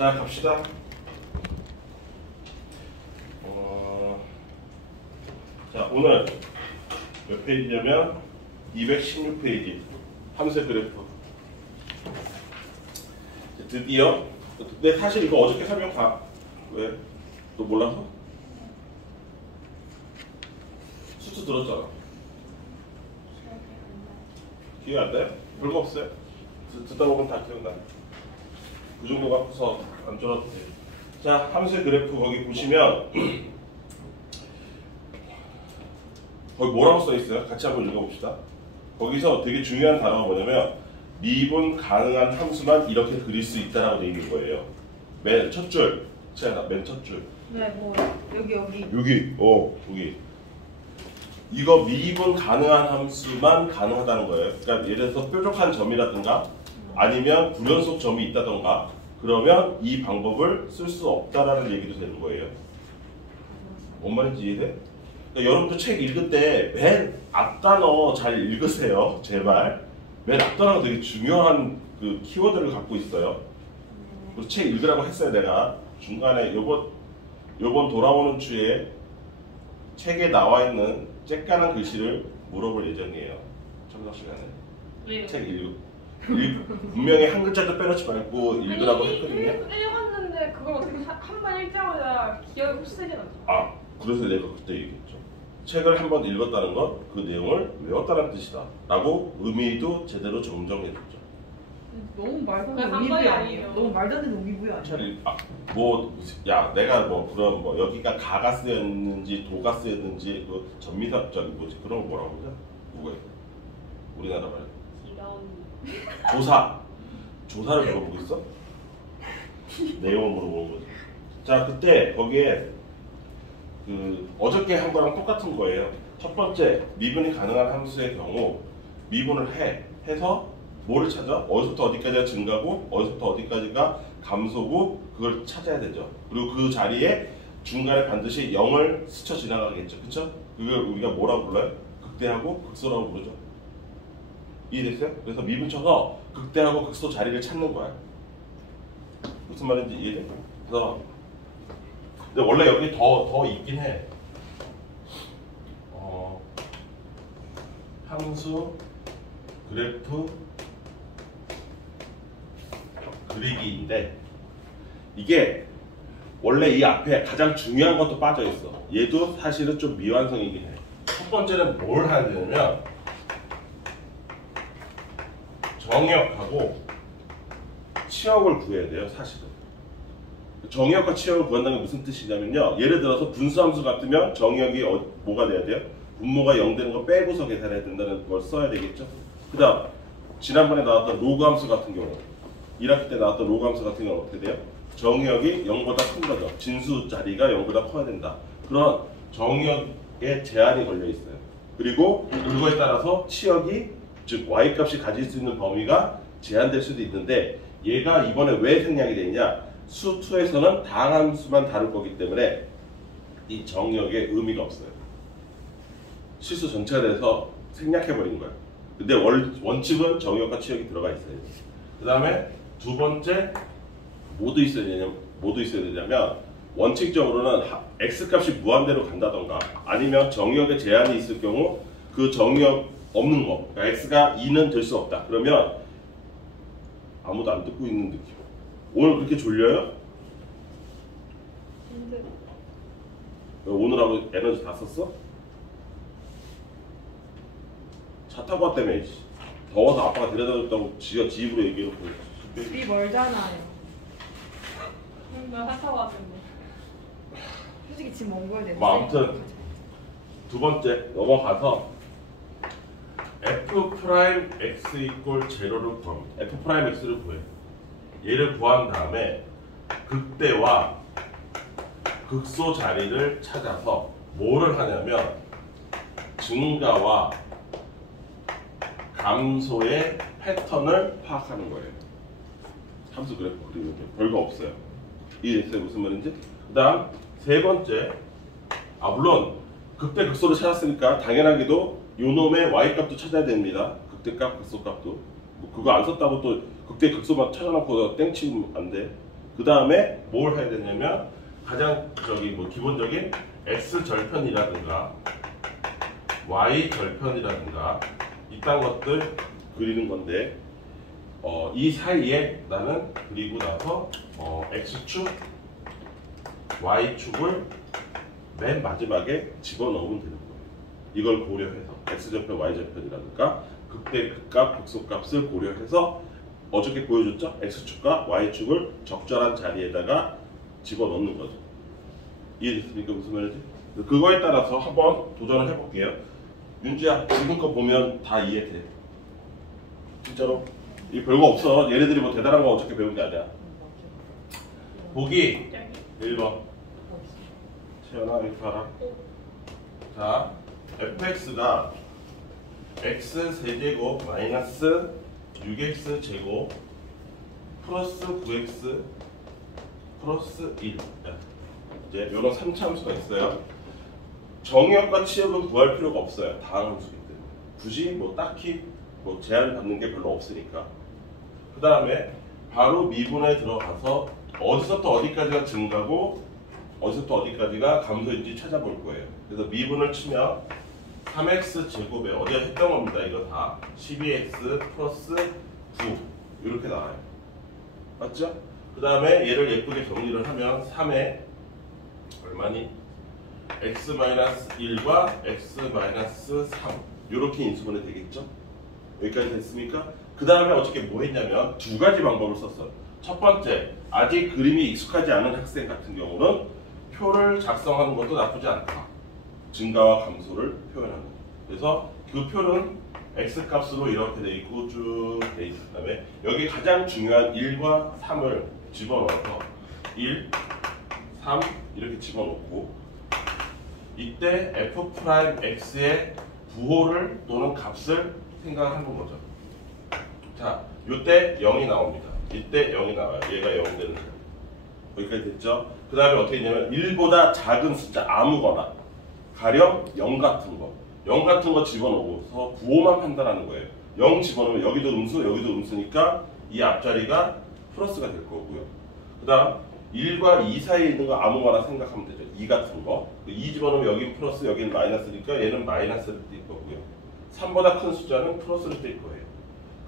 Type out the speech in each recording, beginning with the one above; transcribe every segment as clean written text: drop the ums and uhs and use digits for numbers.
자, 갑시다. 자, 오늘 몇 페이지냐면 216페이지 함수의 그래프. 드디어. 근데 사실 이거 어저께 설명 다. 왜? 너 몰라서? 수트 들었잖아. 기억 안 돼? 별거 없어요. 듣다 보면 다 기억나. 그 정도 갖고서 안 쫄아도 돼. 자, 함수의 그래프 거기 보시면 거기 뭐라고 써 있어요? 같이 한번 읽어봅시다. 거기서 되게 중요한 단어가 뭐냐면 미분 가능한 함수만 이렇게 그릴 수 있다라고 되어 있는 거예요. 맨 첫 줄. 채연아, 맨 첫 줄. 네, 뭐 여기. 여기. 이거 미분 가능한 함수만 가능하다는 거예요. 그러니까 예를 들어서 뾰족한 점이라든가 아니면 불연속 점이 있다던가 그러면 이 방법을 쓸 수 없다라는 얘기도 되는 거예요. 뭔 말인지 이해돼? 그러니까 여러분도 책 읽을 때 맨 앞 단어 잘 읽으세요. 제발. 맨 앞 단어가 되게 중요한 그 키워드를 갖고 있어요. 그리고 책 읽으라고 했어요. 내가 중간에 요번 돌아오는 주에 책에 나와 있는 쬐깐한 글씨를 물어볼 예정이에요. 첨삭 시간에. 왜요? 책 분명히 한 글자도 빼놓지 말고 읽으라고 했거든요. 읽었는데 그걸 어떻게 한 번 읽자마자 기억이 흡수되진 않죠. 아, 그래서 내가 그때 얘기했죠. 책을 한 번 읽었다는 건 그 내용을 외웠다는 뜻이다 라고 의미도 제대로 정정해줬죠. 너무 말도 안 되는 의미부여 아니에요? 너무 말도 안 되는 의미부여 아니에요? 내가 그런 여기가 가가 쓰였는지 도가 쓰였는지 그 전미사적이 뭐지 그런 거 뭐라고 그러냐? 누구예요? 우리나라 말. 조사를 물어보고 있어? 내용을 물어보는 거지. 자, 그때 거기에 어저께 한 거랑 똑같은 거예요. 첫 번째, 미분이 가능한 함수의 경우 미분을 해서 뭐를 찾아? 어디서부터 어디까지가 증가고 어디서부터 어디까지가 감소고 그걸 찾아야 되죠. 그리고 그 자리에 중간에 반드시 0을 스쳐 지나가겠죠. 그쵸? 그걸 우리가 뭐라고 불러요? 극대하고 극소라고 부르죠. 이해됐어요? 그래서 미분 쳐서 극대하고 극소 자리를 찾는 거야. 무슨 말인지 이해돼? 그래서 근데 원래 여기 더 있긴 해. 함수 그래프 그리기인데 이게 원래 이 앞에 가장 중요한 것도 빠져 있어. 얘도 사실은 좀 미완성이긴 해. 첫 번째는 뭘 해야 되냐면 정역하고 치역을 구해야 돼요. 사실은 정역과 치역을 구한다는 게 무슨 뜻이냐면요, 예를 들어서 분수함수 같으면 정역이 뭐가 돼야 돼요? 분모가 0 되는 거 빼고서 계산해야 된다는 걸 써야 되겠죠. 그 다음 지난번에 나왔던 로그 함수 같은 경우 1학기 때 나왔던 로그 함수 같은 경우는 어떻게 돼요? 정역이 0보다 큰 거죠. 진수 자리가 0보다 커야 된다. 그런 정역에 제한이 걸려 있어요. 그리고 그거에 따라서 치역이 즉 y값이 가질 수 있는 범위가 제한될 수도 있는데 얘가 이번에 왜 생략이 되냐? 수 2에서는 다항함수만 다룰 거기 때문에 이 정역에 의미가 없어요. 실수 전체가 돼서 생략해버린 거예요. 근데 원칙은 정역과 치역이 들어가 있어요. 그 다음에 두 번째 뭐도 있어야 되냐면 원칙적으로는 x값이 무한대로 간다던가 아니면 정역에 제한이 있을 경우 그 정역 없는 거, 그러니까 x가 2는 될 수 없다. 그러면 아무도 안 듣고 있는 느낌. 오늘 그렇게 졸려요? 힘들어. 오늘하고 에너지 다 썼어? 차 타고 왔다며. 더워서 아빠가 데려다줬다고 지가 지 입으로 얘기해놓고. 집이 멀잖아요. 나 차 타고 왔는데. 솔직히 집 먼 거야 되는데. 아무튼 두 번째 넘어가서 f'(x = 0를 구합니다. f'(x를 구해. 얘를 구한 다음에 극대와 극소 자리를 찾아서 뭐를 하냐면 증가와 감소의 패턴을 파악하는 거예요. 함수 그래프 그리는 게 별거 없어요. 이해됐어요? 무슨 말인지? 그 다음 세 번째, 물론 극대 극소를 찾았으니까 당연하게도 요놈의 y값도 찾아야 됩니다. 극대값, 극소값도. 뭐 그거 안 썼다고 또 극대 극소만 찾아놓고 땡치면 안 돼. 그 다음에 뭘 해야 되냐면 가장 뭐 기본적인 x 절편이라든가 y 절편이라든가 이딴 것들 그리는 건데 이 사이에 나는 그리고 나서 x축, y축을 맨 마지막에 집어넣으면 되는 거예요. 이걸 고려해서 x절편, y절편이라든가 극대, 극값, 극소값을 고려해서 어저께 보여줬죠? x축과 y축을 적절한 자리에다가 집어넣는 거죠. 이해됐습니까? 무슨 말인지? 그거에 따라서 한번 도전을 해볼게요. 윤지야, 지금 거 보면 다 이해돼. 진짜로. 이 별거 없어. 얘네들이 뭐 대단한 거 어저께 배운 게 아니야. 보기 1번. 채연아, 이렇게 봐라. 자, fx가 x 세제곱 마이너스 6x 제곱 플러스 9x 플러스 1. 이제 이런 3차함수가 있어요. 정의역과 치역은 구할 필요가 없어요. 다항 함수이기 때문에. 굳이 뭐 딱히 뭐 제한을 받는 게 별로 없으니까. 그 다음에 바로 미분에 들어가서 어디서부터 어디까지가 증가고 어디서부터 어디까지가 감소인지 찾아볼 거예요. 그래서 미분을 치면 3x 제곱에 어디가 했던 겁니다. 이거 다 12x 플러스 9 이렇게 나와요. 맞죠? 그 다음에 얘를 예쁘게 정리를 하면 3에 얼마니? x-1과 x-3 이렇게 인수분해 되겠죠? 여기까지 됐습니까? 그 다음에 어저께 뭐 했냐면 두 가지 방법을 썼어요. 첫 번째, 아직 그림이 익숙하지 않은 학생 같은 경우는 표를 작성하는 것도 나쁘지 않다. 증가와 감소를 표현하는. 그래서 그 표는 x값으로 이렇게 돼 있고 쭉 돼 있을 다음에 여기 가장 중요한 1과 3을 집어넣어서 1, 3 이렇게 집어넣고 이때 f'x의 부호를 또는 값을 생각하는 거죠. 자, 이때 0이 나옵니다. 이때 0이 나와요. 얘가 0 되는 거. 여기까지 됐죠? 그 다음에 어떻게 했냐면 1보다 작은 숫자 아무거나 가령 0 같은 거 0 같은 거 집어넣어서 부호만 판단하는 거예요. 0 집어넣으면 여기도 음수, 여기도 음수니까 이 앞자리가 플러스가 될 거고요. 그 다음 1과 2 사이에 있는 거 아무거나 생각하면 되죠. 2 같은 거 2 집어넣으면 여긴 플러스, 여긴 마이너스니까 얘는 마이너스를 띨 거고요. 3보다 큰 숫자는 플러스를 띨 거예요.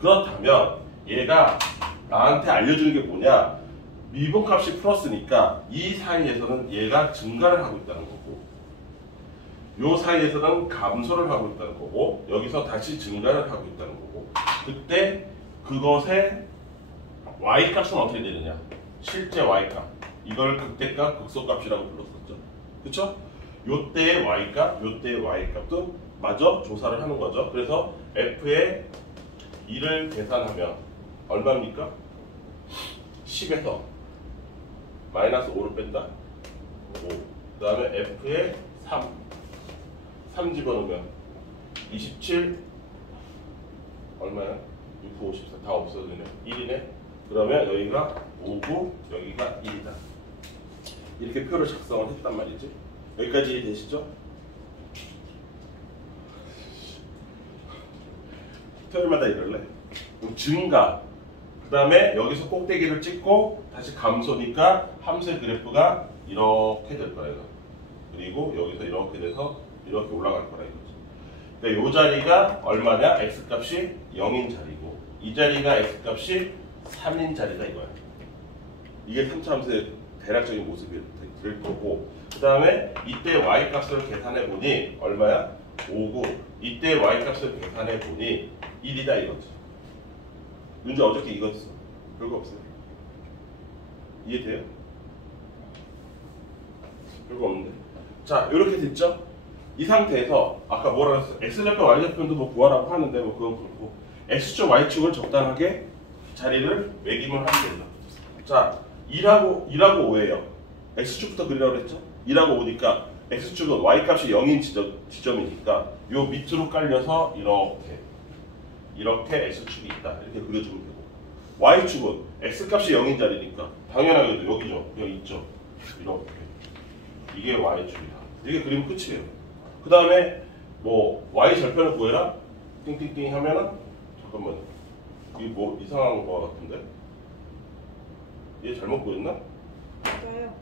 그렇다면 얘가 나한테 알려주는 게 뭐냐, 미분값이 플러스니까 이 사이에서는 얘가 증가를 하고 있다는 거고 요 사이에서는 감소를 하고 있다는 거고 여기서 다시 증가를 하고 있다는 거고 그때 그것의 y값은 어떻게 되느냐, 실제 y값, 이걸 극대값, 극소값이라고 불렀었죠. 그쵸? 요때의 y값, 요때의 y값도 마저 조사를 하는 거죠. 그래서 f의 2를 계산하면 얼마입니까? 10에서 마이너스 5를 뺀다. 5. 그 다음에 f의 3 집어넣으면 27 얼마야? 6, 9, 54 다 없어지네. 1이네. 그러면 여기가 5고 여기가 1이다. 이렇게 표를 작성을 했단 말이지. 여기까지 이해되시죠? 토요일마다 이럴래? 그럼 증가. 그 다음에 여기서 꼭대기를 찍고 다시 감소니까 함수의 그래프가 이렇게 될 거예요. 그리고 여기서 이렇게 돼서 이렇게 올라갈 거라 이거지. 그러니까 이 자리가 얼마냐? x값이 0인 자리고 이 자리가 x값이 3인 자리다 이거야. 이게 3차 함수의 대략적인 모습이 될 거고 그 다음에 이때 y값을 계산해 보니 얼마야? 5고 이때 y값을 계산해 보니 1이다 이거지. 윤주 어저께 이거 했어. 별거 없어요. 이해돼요? 별거 없는데. 자, 이렇게 됐죠? 이 상태에서 아까 뭐라 그랬어? x절편, y절편도 뭐 구하라고 하는데 뭐 그건 그렇고 x축, y축을 적당하게 자리를 매김을 하면 된다. 자, 2라고 5예요. x축부터 그리라고 그랬죠? 2라고 5니까 x축은 y값이 0인 지점이니까 요 밑으로 깔려서 이렇게 x축이 있다. 이렇게 그려주면 되고 y축은 x값이 0인 자리니까 당연하게도 여기죠. 여기 있죠. 이렇게. 이게 y축이다. 이게 그리면 끝이에요. 그 다음에 뭐 y절편을 구해라? 띵띵띵 하면은 잠깐만 이게 뭐 이상한 거 같은데? 얘 잘못 보였나? 맞아요.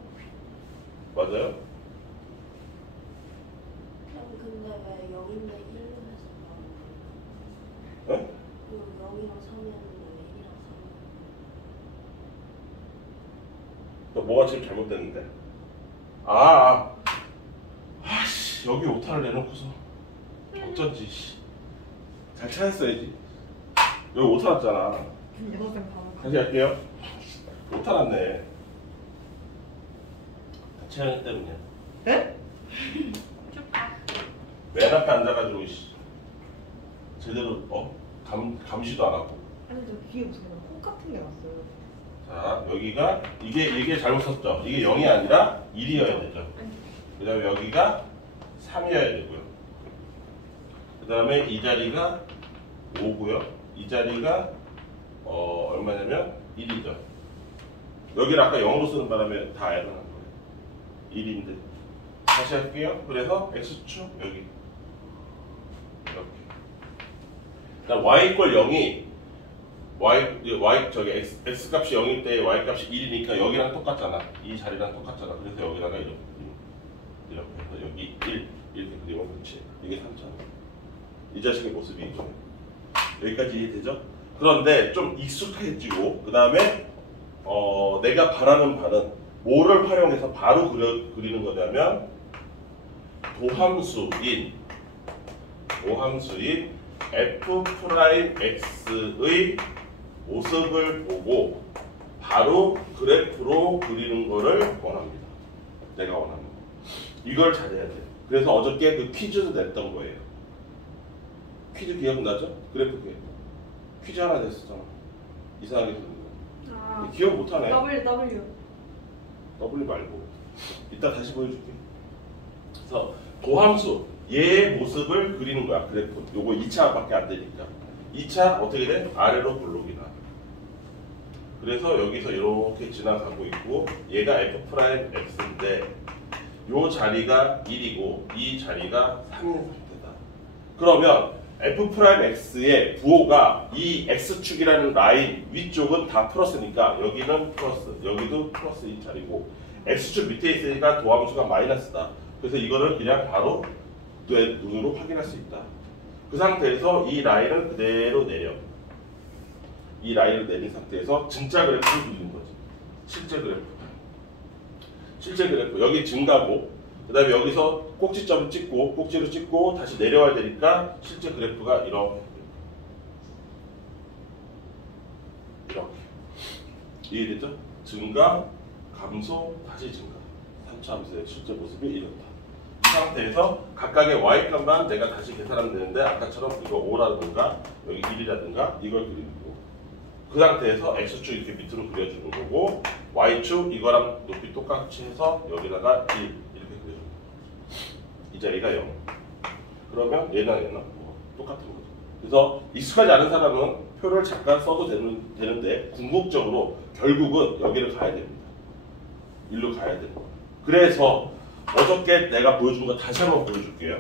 맞아요? 근데 왜 0인데 1로 해서 네? 그리고 0이랑 3이었는데 왜 1이랑 3이야? 또 뭐가 제일 잘못됐는데? 아씨 여기 오타를 내놓고서 어쩐지 씨. 잘 찾았어야지. 여기 오타 났잖아. 여섯생 바로. 다시 할게요. 오타 났네. 채영이 때문이야. 네? 맨 앞에 앉아가지고 씨. 제대로 감시도 안 하고. 아니 저 귀에 무슨 콕 같은 게 났어요. 자 여기가 이게 잘못 썼죠. 이게 0이 아니라 1이어야 되죠. 그 다음에 여기가 3이어야 되고요. 그 다음에 이 자리가 5고요. 이 자리가 얼마냐면 1이죠. 여기를 아까 0으로 쓰는 바람에 다 에러 난 거예요. 1인데 다시 할게요. 그래서 x축 여기 이렇게. 그다음 y 이퀄 0이 y 저기 x 값이 0일 때 y 값이 1이니까 여기랑 똑같잖아. 이 자리랑 똑같잖아. 그래서 여기다가 이렇게 해서 여기 1 이렇게 그리면 그렇지. 이게 3잖아. 이 자식의 모습이 이거예요. 여기까지 이해되죠? 그런데 좀 익숙해지고 그 다음에 내가 바라는 바는 뭐를 활용해서 바로 그리는 거냐면 도함수인 f'x의 모습을 보고 바로 그래프로 그리는 거를 원합니다. 내가 원하는 거. 이걸 잘해야 돼. 그래서 어저께 그 퀴즈도 냈던 거예요. 퀴즈 기억나죠? 그래프 퀴즈 하나 냈었잖아. 이상하게 생긴 거. 기억 못하네. W 말고. 이따 다시 보여줄게. 그래서 도함수 얘의 모습을 그리는 거야. 그래프. 요거 2차밖에 안 되니까. 2차 어떻게 돼? 아래로 블록이 나. 그래서 여기서 이렇게 지나가고 있고 얘가 f'x인데 요 자리가 1이고 이 자리가 3인 상태다. 그러면 f'x의 부호가 이 x축이라는 라인 위쪽은 다 플러스니까 여기는 플러스, 여기도 플러스인 자리고 x축 밑에 있으니까 도함수가 마이너스다. 그래서 이거를 그냥 바로 눈으로 확인할 수 있다. 그 상태에서 이 라인을 그대로 내려. 이 라인을 내린 상태에서 진짜 그래프를 그리는 거지. 실제 그래프. 실제 그래프. 여기 증가고 그 다음에 여기서 꼭지점을 찍고 꼭지를 찍고 다시 내려와야 되니까 실제 그래프가 이렇게 이해되죠? 증가, 감소, 다시 증가. 3차 함수의 실제 모습이 이렇다. 이 상태에서 각각의 y값만 내가 다시 계산하면 되는데 아까처럼 이거 5라든가 여기 1이라든가 이걸 그리고 그 상태에서 x축 이렇게 밑으로 그려주는 거고 y축 이거랑 높이 똑같이 해서 여기다가 1 이렇게 그려주는 거고 이 자리가 0. 그러면 얘는 똑같은 거죠. 그래서 익숙하지 않은 사람은 표를 잠깐 써도 되는데 궁극적으로 결국은 여기를 가야 됩니다. 일로 가야 됩니다. 그래서 어저께 내가 보여준 거 다시 한번 보여줄게요.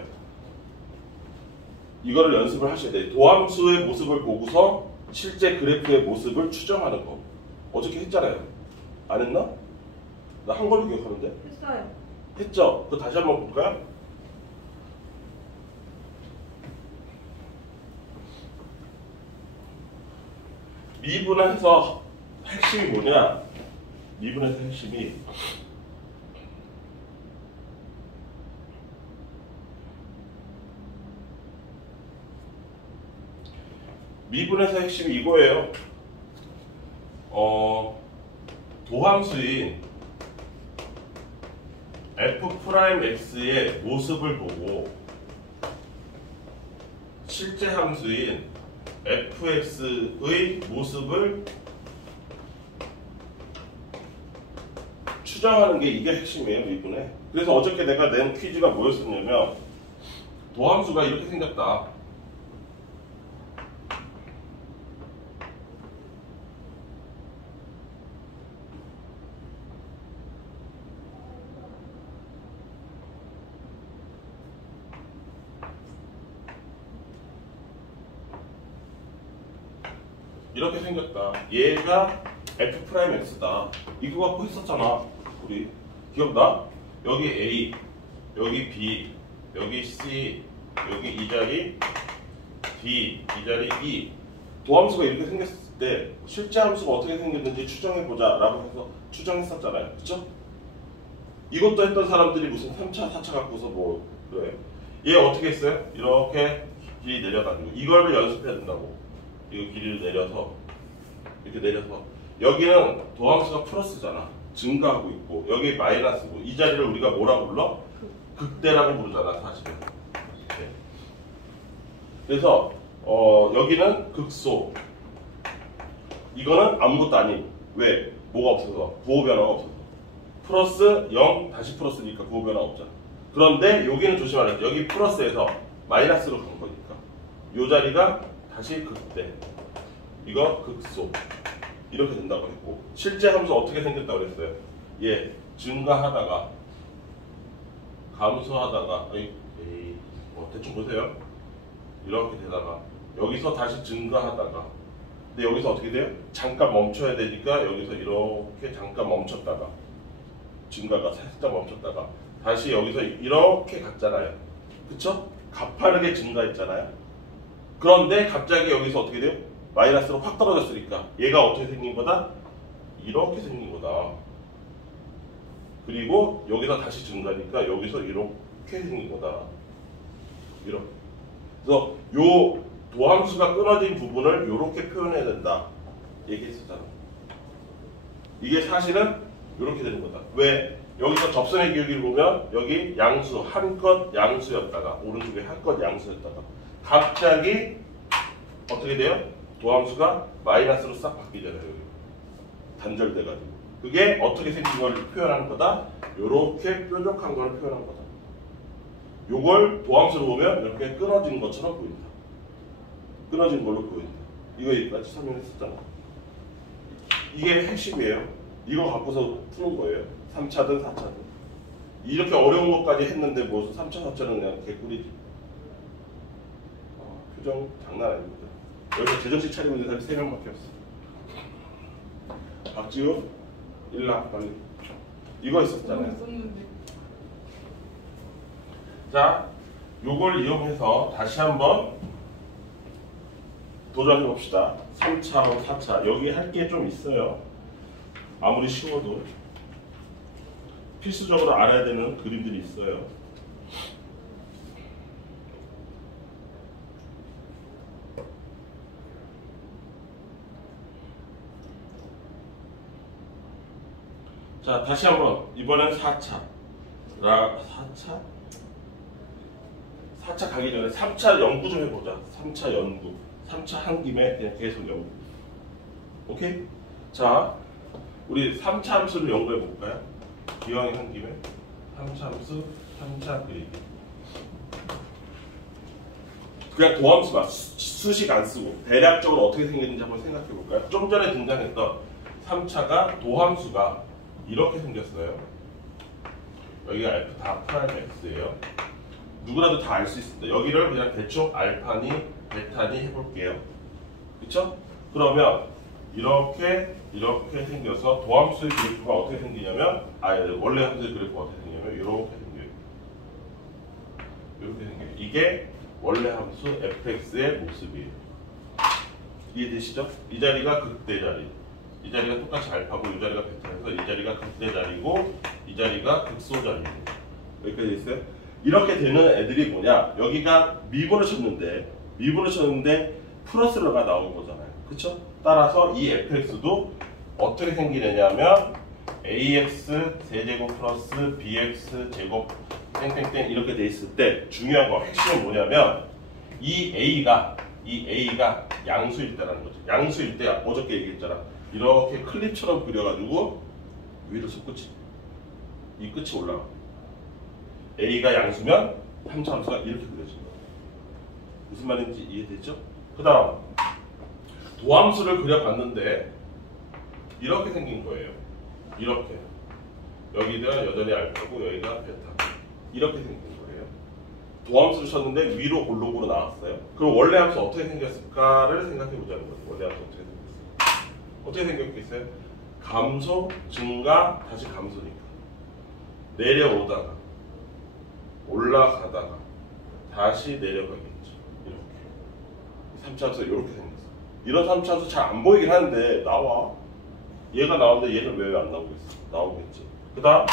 이거를 연습을 하셔야 돼요. 도함수의 모습을 보고서 실제 그래프의 모습을 추정하는 거. 어저께 했잖아요. 안 했나? 나 한 걸로 기억하는데? 했어요. 했죠? 그거 다시 한번 볼까요? 미분해서 핵심이 뭐냐? 미분해서 핵심이 미분해서 핵심이 이거예요. 도함수인 f'x의 모습을 보고 실제 함수인 fx의 모습을 추정하는 게 이게 핵심이에요. 미분해. 그래서 어저께 내가 낸 퀴즈가 뭐였었냐면 도함수가 이렇게 생겼다. 이렇게 생겼다. 얘가 f 프라임 x다. 이거 갖고 했었잖아. 우리 기억나? 여기 a, 여기 b, 여기 c, 여기 이 자리 d, 이 자리 e. 도함수가 이렇게 생겼을 때 실제 함수가 어떻게 생겼는지 추정해보자 라고 해서 추정했었잖아요. 그쵸? 이것도 했던 사람들이 무슨 3차, 4차 갖고서 뭐 그래. 얘 어떻게 했어요? 이렇게 길이 내려가지고 이걸 연습해야 된다고. 이거 길이를 내려서 이렇게 내려서 여기는 도함수가 플러스잖아. 증가하고 있고 여기 마이너스고 이 자리를 우리가 뭐라고 불러? 극대라고 부르잖아 사실은. 네. 그래서 여기는 극소. 이거는 아무것도 아닌. 왜? 뭐가 없어서? 부호 변화가 없어서. 플러스 0 다시 플러스니까 부호 변화가 없잖아. 그런데 여기는 조심하라 했죠. 여기 플러스에서 마이너스로 간 거니까 이 자리가 다시 극대. 이거 극소. 이렇게 된다고 했고 실제 함수 어떻게 생겼다고 그랬어요? 예, 증가하다가 감소하다가 대충 보세요. 이렇게 되다가 여기서 다시 증가하다가 근데 여기서 어떻게 돼요? 잠깐 멈춰야 되니까 여기서 이렇게 잠깐 멈췄다가 증가가 살짝 멈췄다가 다시 여기서 이렇게 갔잖아요. 그쵸? 가파르게 증가했잖아요. 그런데 갑자기 여기서 어떻게 돼요? 마이너스로 확 떨어졌으니까 얘가 어떻게 생긴 거다? 이렇게 생긴 거다. 그리고 여기서 다시 증가니까 여기서 이렇게 생긴 거다. 이렇게. 그래서 요 도함수가 끊어진 부분을 이렇게 표현해야 된다. 얘기했었잖아. 이게 사실은 이렇게 되는 거다. 왜? 여기서 접선의 기울기를 보면 여기 양수, 한껏 양수였다가 오른쪽에 한껏 양수였다가 갑자기 어떻게 돼요? 도함수가 마이너스로 싹 바뀌잖아요. 여기. 단절돼가지고. 그게 어떻게 생긴 걸 표현하는 거다? 요렇게 뾰족한 걸 표현한 거다. 요걸 도함수로 보면 이렇게 끊어진 것처럼 보인다. 끊어진 걸로 보인다. 이거 여기까지 설명했었잖아. 이게 핵심이에요. 이거 갖고서 푸는 거예요. 3차든 4차든. 이렇게 어려운 것까지 했는데 무슨 3차, 4차는 그냥 개꿀이지. 표정 장난 아닙니다. 여기서 제정신 차리고 있는 사람이 3명밖에 없어. 박지우, 일라 빨리. 이거 있었잖아요. 자, 요걸 이용해서 다시 한번 도전해 봅시다. 3차, 4차. 여기 할 게 좀 있어요. 아무리 쉬워도 필수적으로 알아야 되는 그림들이 있어요. 자, 다시 한번 이번엔 4차. 4차? 4차 가기 전에 3차 연구 좀 해보자. 3차 연구. 3차 한 김에 그냥 계속 연구. 오케이? 자, 우리 3차 함수를 연구해 볼까요? 기왕에 한 김에 3차 함수, 3차 그리기. 그냥 도함수만 수식 안 쓰고 대략적으로 어떻게 생겼는지 한번 생각해 볼까요? 좀 전에 등장했던 3차가 도함수가 이렇게 생겼어요. 여기가 f 다 프라임 x예요. 누구라도 다 알 수 있습니다. 여기를 그냥 대충 알파니, 베타니 해볼게요. 그쵸? 그러면 이렇게 생겨서 도함수의 그래프가 어떻게 생기냐면 원래 함수의 그래프가 어떻게 생기냐면 이렇게 생겨요. 이렇게 생겨요. 이게 원래 함수 fx의 모습이에요. 이해되시죠? 이 자리가 극대 자리. 이 자리가 똑같이 알파고 이 자리가 베타여서 이 자리가 극대 자리고 이 자리가 극소 자리입니다. 여기까지 있어요? 이렇게 되는 애들이 뭐냐? 여기가 미분을 쳤는데 플러스가 나온 거잖아요. 그쵸? 따라서 이 fx도 어떻게 생기느냐면 ax 세제곱 플러스 bx 제곱 땡땡땡 이렇게 돼 있을 때 중요한 거 핵심은 뭐냐면 이 a가 양수일 때라는 거죠. 양수일 때 어저께 얘기했잖아. 이렇게 클립처럼 그려가지고 위로 솟구치 이 끝이 올라가. a가 양수면 3차 함수가 이렇게 그려진다. 무슨 말인지 이해되죠? 그 다음 도함수를 그려봤는데 이렇게 생긴 거예요. 이렇게 여기가 여전히 알파고 여기가 베타 이렇게 생긴 거예요. 도함수를 쳤는데 위로 볼록으로 나왔어요. 그럼 원래 함수 어떻게 생겼을까를 생각해 보자는 거죠. 원래 함수 어떻게 생겼을까? 어떻게 생겼겠어요? 감소, 증가, 다시 감소니까 내려오다가 올라가다가 다시 내려가겠죠. 이렇게 3차함수가 이렇게 생겼어. 이런 3차함수 잘 안 보이긴 하는데 나와. 얘가 나오는데 얘는 왜 안 나오겠어? 나오겠지. 그 다음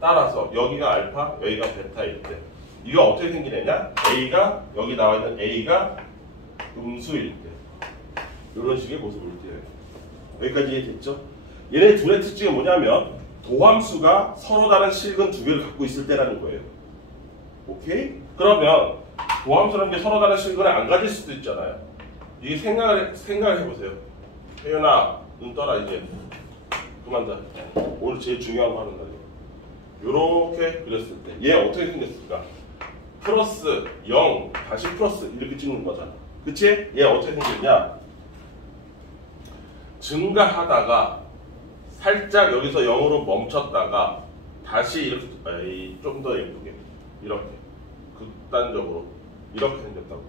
따라서 여기가 알파, 여기가 베타일 때 이거 어떻게 생기느냐? A가 여기 나와 있는 A가 음수일 때 이런 식의 모습을 띄어요. 여기까지 이해됐죠? 얘네 둘의 특징이 뭐냐면 도함수가 서로 다른 실근 두 개를 갖고 있을 때라는 거예요. 오케이? 그러면 도함수라는 게 서로 다른 실근을 안 가질 수도 있잖아요. 이게 생각을 해보세요. 혜연아, 눈 떠라 이제. 그만 자. 오늘 제일 중요한 거 하는 날이야. 요렇게 그렸을 때 얘 어떻게 생겼을까? 플러스 0 다시 플러스 이렇게 찍는 거잖아. 그치? 얘 어떻게 생겼냐? 증가하다가 살짝 여기서 0으로 멈췄다가 다시 이렇게 좀 더 예쁘게 이렇게 극단적으로 이렇게 생겼다고.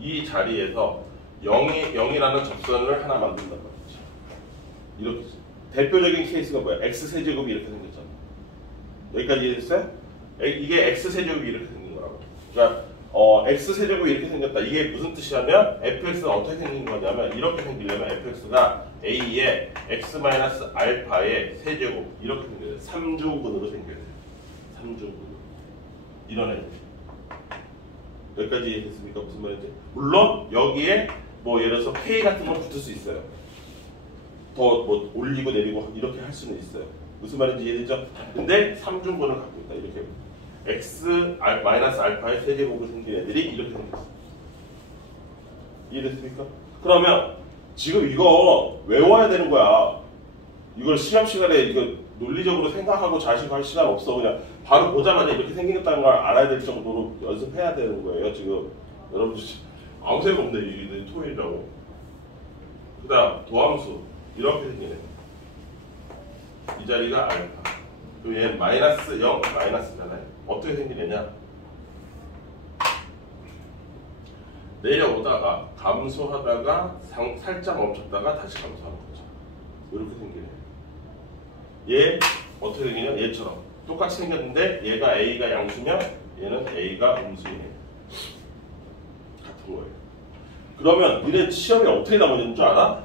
이 자리에서 0이라는 접선을 하나 만든단 말이지. 이렇게 대표적인 케이스가 뭐야? x세제곱이 이렇게 생겼잖아. 여기까지 이해됐어요? 이게 x세제곱이 이렇게 생긴 거라고. 그러니까 x세제곱이 이렇게 생겼다. 이게 무슨 뜻이냐면 fx가 어떻게 생긴 거냐면 이렇게 생기려면 fx가 a의 x-알파의 세제곱 이렇게 생겨야 돼요. 3주근으로 생겨야 돼요. 3주근으로. 이런 애들. 여기까지 이해됐습니까? 무슨 말인지? 물론 여기에 뭐 예를 들어서 k 같은 건 붙을 수 있어요. 더 뭐 올리고 내리고 이렇게 할 수는 있어요. 무슨 말인지 이해되죠? 근데 3중근을 갖고 있다. 이렇게 x-알파의 세제곱을 생긴 애들이 이렇게 생겼어. 이해됐습니까? 그러면 지금 이거 외워야 되는 거야. 이걸 시험 시간에 이거 논리적으로 생각하고 자식할 시간 없어. 그냥 바로 보자마자 이렇게 생겼다는 걸 알아야 될 정도로 연습해야 되는 거예요. 지금 여러분들 아무 생각 없네. 이게 토요일이라고. 그 다음 도함수 이렇게 생기네. 이 자리가 알파. 그리고 얘는 마이너스 0, 마이너스잖아요. 어떻게 생기느냐? 내려오다가 감소하다가 살짝 멈췄다가 다시 감소하는 거죠. 이렇게 생기네. 얘 어떻게 생기냐? 얘처럼 똑같이 생겼는데 얘가 A가 양수면 얘는 A가 음수이네. 같은 거예요. 그러면 니네 시험에 어떻게 나오는 줄 알아?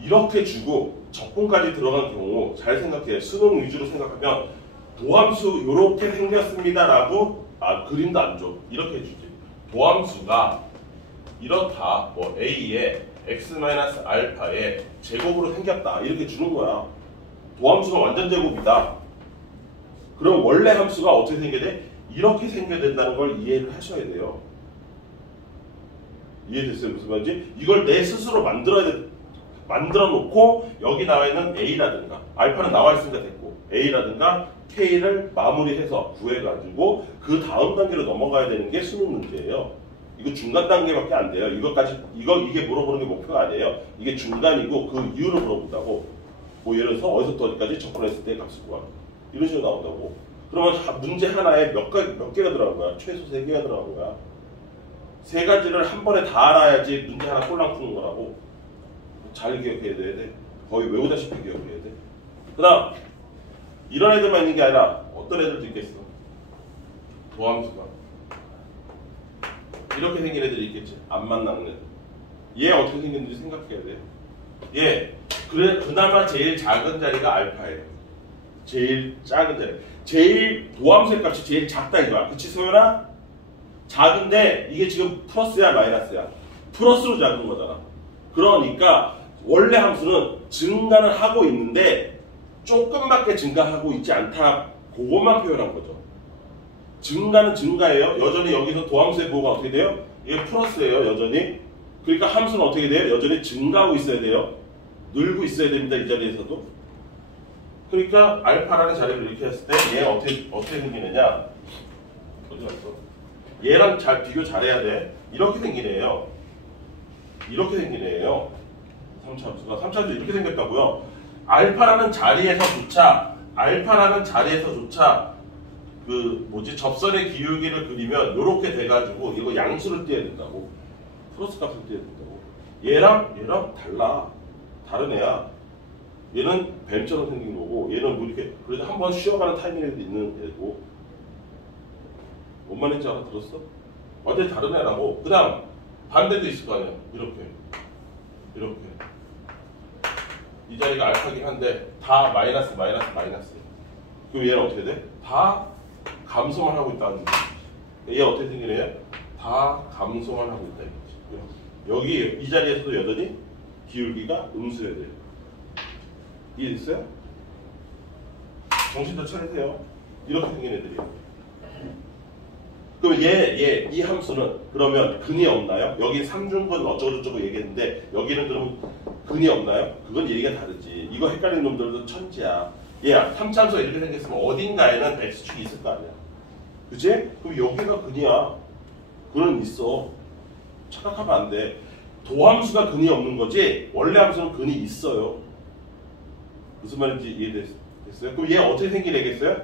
이렇게 주고 적분까지 들어간 경우 잘 생각해. 수능 위주로 생각하면 도함수 이렇게 생겼습니다라고 그림도 안 줘. 이렇게 주지. 도함수가 이렇다. 뭐 A의 x-알파의 제곱으로 생겼다. 이렇게 주는 거야. 도함수가 완전 제곱이다. 그럼 원래 함수가 어떻게 생겨야 돼? 이렇게 생겨야 된다는 걸 이해를 하셔야 돼요. 이해됐어요? 무슨 말인지? 이걸 내 스스로 만들어 놓고 여기 나와 있는 A라든가 알파는 나와 있으니까 됐고 A라든가 K를 마무리해서 구해가지고 그 다음 단계로 넘어가야 되는 게 수능 문제예요. 이거 중간 단계밖에 안 돼요. 이게 물어보는 게 목표가 아니에요. 이게 중간이고 그 이유를 물어본다고. 뭐 예를 들어서 어디서부터 어디까지 접근했을 때 값을 구하는 이런 식으로 나온다고. 그러면 문제 하나에 몇 개가 들어간 거야? 최소 3개가 들어간 거야. 3가지를 한 번에 다 알아야지 문제 하나 꼴랑 푸는 거라고. 잘 기억해야 돼. 거의 외우다시피 기억해야 돼. 그 다음 이런 애들만 있는 게 아니라 어떤 애들도 있겠어. 도함수가 이렇게 생긴 애들이 있겠지. 안 만나는 애들. 얘 어떻게 생겼는지 생각해야 돼. 얘 그나마 제일 작은 자리가 알파예요. 제일 작은 자리. 제일 도함수의 값이 제일 작다 이거야. 그치 소연아? 작은데 이게 지금 플러스야 마이너스야? 플러스로 작은 거잖아. 그러니까 원래 함수는 증가는 하고 있는데 조금밖에 증가하고 있지 않다. 그것만 표현한 거죠. 증가는 증가예요. 여전히 여기서 도함수의 부호가 어떻게 돼요? 이게 플러스예요. 여전히. 그러니까 함수는 어떻게 돼요? 여전히 증가하고 있어야 돼요. 늘고 있어야 됩니다. 이 자리에서도. 그러니까 알파라는 자리를 이렇게 했을 때 얘가 어떻게 생기느냐? 어디 갔어? 얘랑 잘 비교 잘해야 돼. 이렇게 생기네요. 이렇게 생기네요. 3차함수가 3차함수 이렇게 생겼다고요. 알파라는 자리에서조차 접선의 기울기를 그리면 이렇게 돼가지고 이거 양수를 띄어야 된다고. 플러스 값을 띄어야 된다고. 얘랑 달라. 다른 애야. 얘는 뱀처럼 생긴 거고 얘는 뭐 이렇게 그래도 한번 쉬어가는 타이밍에도 있는 애고. 뭔 말인지 알아들었어? 완전히 다른 애라고. 그 다음 반대도 있을 거 아니야. 이렇게 이 자리가 알파긴 한데 다 마이너스. 그럼 얘는 어떻게 돼? 다 감소만 하고 있다는 거지. 얘 어떻게 생긴 애야? 다 감소만 하고 있다 이거지. 여기 이 자리에서도 여전히 기울기가 음수여야 돼요. 이해됐어요? 정신 더 차리세요. 이렇게 생긴 애들이에요. 그럼 이 함수는 그러면 근이 없나요? 여기 삼중근 어쩌고저쩌고 얘기했는데 여기는 그럼 근이 없나요? 그건 얘기가 다르지. 이거 헷갈리는 놈들도 천지야. 얘 3차함수가 이렇게 생겼으면 어딘가에는 x축이 있을 거 아니야. 그치? 그럼 여기가 근이야. 근은 있어. 착각하면 안 돼. 도함수가 근이 없는 거지 원래 함수는 근이 있어요. 무슨 말인지 이해됐어요? 그럼 얘 어떻게 생긴 애겠어요?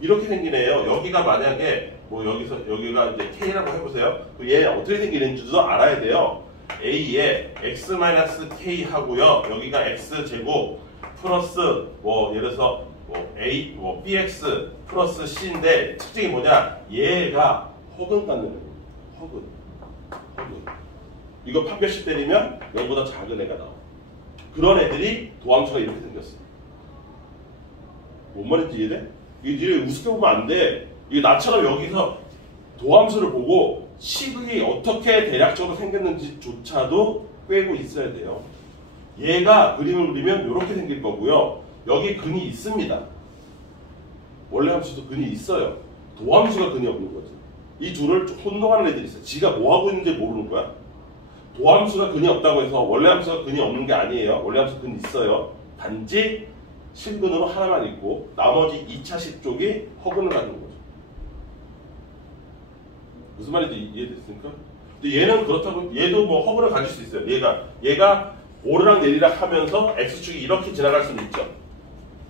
이렇게 생긴 애예요. 여기가 만약에 뭐 여기가 이제 K라고 해보세요. 그럼 얘 어떻게 생긴 애인지도 알아야 돼요. A에 x-k 하고요. 여기가 x제곱 플러스 뭐 예를 들어서 뭐 A 뭐 bx 플러스 c인데 특징이 뭐냐? 얘가 허근 갖는 애예요. 허근. 이거 판별식 때리면 0보다 작은 애가 나와. 그런 애들이 도함수가 이렇게 생겼어. 뭔 말인지 이해돼? 이게 니네 우습게 보면 안 돼. 이게 나처럼 여기서 도함수를 보고 식이 어떻게 대략적으로 생겼는지조차도 꿰고 있어야 돼요. 얘가 그림을 그리면 이렇게 생길 거고요. 여기 근이 있습니다. 원래 함수도 근이 있어요. 도함수가 근이 없는 거지. 이 둘을 혼동하는 애들이 있어요. 지가 뭐 하고 있는지 모르는 거야. 도함수가 근이 없다고 해서 원래 함수가 근이 없는 게 아니에요. 원래 함수 근이 있어요. 단지 실근으로 하나만 있고 나머지 2차식 쪽이 허근을 갖는 거죠. 무슨 말인지 이해됐습니까? 근데 얘는 그렇다고 얘도 뭐 허근을 가질 수 있어요. 얘가 오르락 내리락 하면서 x축이 이렇게 지나갈 수는 있죠.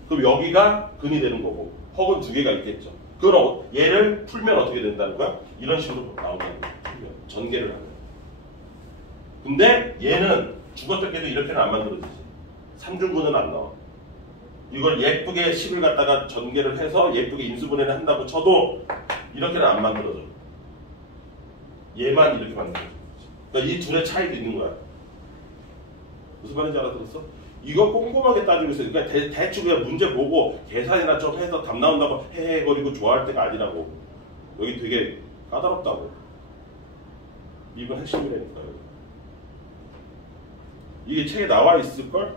그럼 여기가 근이 되는 거고 허근 두 개가 있겠죠. 그럼 얘를 풀면 어떻게 된다는 거야? 이런 식으로 나온다는 거야. 풀면 전개를 하면. 근데 얘는 죽었다 깨도 이렇게는 안 만들어지지. 삼중근은 안 나와. 이걸 예쁘게 10을 갖다가 전개를 해서 예쁘게 인수분해를 한다고 쳐도 이렇게는 안 만들어져. 얘만 이렇게 만들어져. 그러니까 이 둘의 차이도 있는 거야. 무슨 말인지 알아들었어? 이거 꼼꼼하게 따지고 있어요. 그러니까 대충 그냥 문제 보고 계산이나 좀 해서 답 나온다고 헤헤거리고 좋아할 때가 아니라고. 여기 되게 까다롭다고. 이건 핵심이라니까요. 이게 책에 나와 있을걸?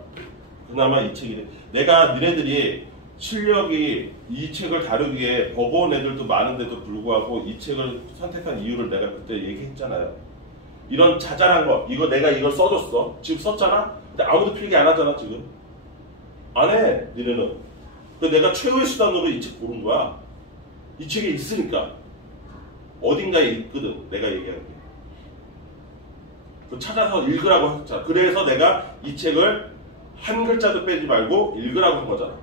그나마 이 책이 내가 니네들이 실력이 이 책을 다루기에 버거운 애들도 많은데도 불구하고 이 책을 선택한 이유를 내가 그때 얘기했잖아요. 이런 자잘한 거 이거 내가 이걸 써줬어. 지금 썼잖아? 근데 아무도 필기 안 하잖아 지금. 안 해 니네는. 그래서 내가 최후의 수단으로 이 책 고른 거야. 이 책에 있으니까. 어딘가에 있거든 내가 얘기하는 게. 찾아서 읽으라고 했잖아. 그래서 내가 이 책을 한 글자도 빼지 말고 읽으라고 한 거잖아.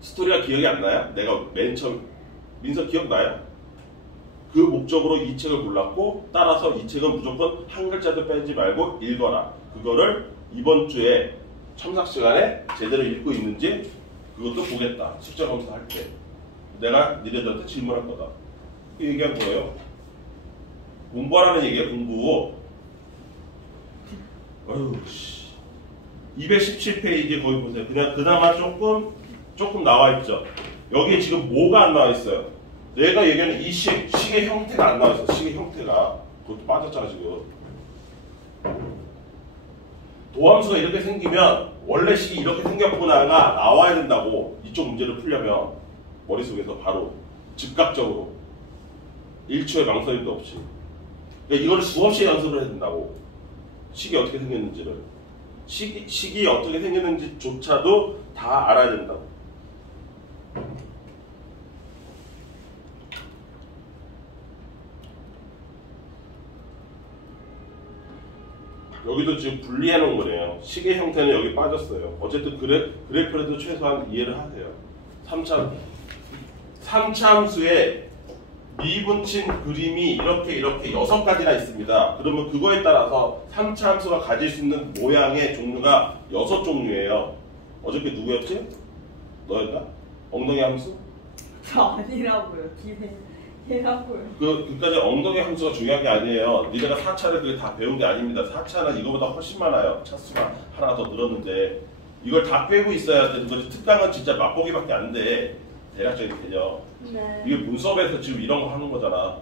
스토리가 기억이 안 나요? 내가 맨 처음 민서 기억나요? 그 목적으로 이 책을 골랐고 따라서 이 책은 무조건 한 글자도 빼지 말고 읽어라. 그거를 이번 주에 첨삭 시간에 제대로 읽고 있는지 그것도 보겠다. 숙제 검사할 때 내가 니네들한테 질문할 거다. 그 얘기한 거예요. 공부하라는 얘기야. 공부. 어휴 씨. 217페이지 거기 보세요. 그냥 그나마 조금 나와 있죠. 여기에 지금 뭐가 안 나와 있어요. 내가 얘기하는 이 식의 형태가 안 나와 있어. 식의 형태가. 그것도 빠졌잖아 지금. 도함수가 이렇게 생기면 원래 식이 이렇게 생겼구나가 나와야 된다고. 이쪽 문제를 풀려면 머릿속에서 바로 즉각적으로 1초의 망설임도 없이. 그러니까 이거를 수없이 연습을 해야 된다고. 식이 어떻게 생겼는지를. 식이 어떻게 생겼는지조차도 다 알아야 된다고. 여기도 지금 분리해 놓은 거네요. 식의 형태는 여기 빠졌어요. 어쨌든 그래프라도 최소한 이해를 하세요. 3차 함수의 미분친 그림이 이렇게 6가지나 있습니다. 그러면 그거에 따라서 3차 함수가 가질 수 있는 모양의 종류가 6종류예요. 어저께 누구였지? 너였나? 엉덩이 함수? 저 아니라고요. 얘라고요. 그까지 엉덩이 함수가 중요한 게 아니에요. 니네가 4차를 그게 다 배운 게 아닙니다. 4차는 이거보다 훨씬 많아요. 차수가 하나 더 늘었는데 이걸 다 꿰고 있어야 되는 거지. 특강은 진짜 맛보기밖에 안 돼. 대략적인 개념. 네. 이게 문수업에서 지금 이런 거 하는 거잖아.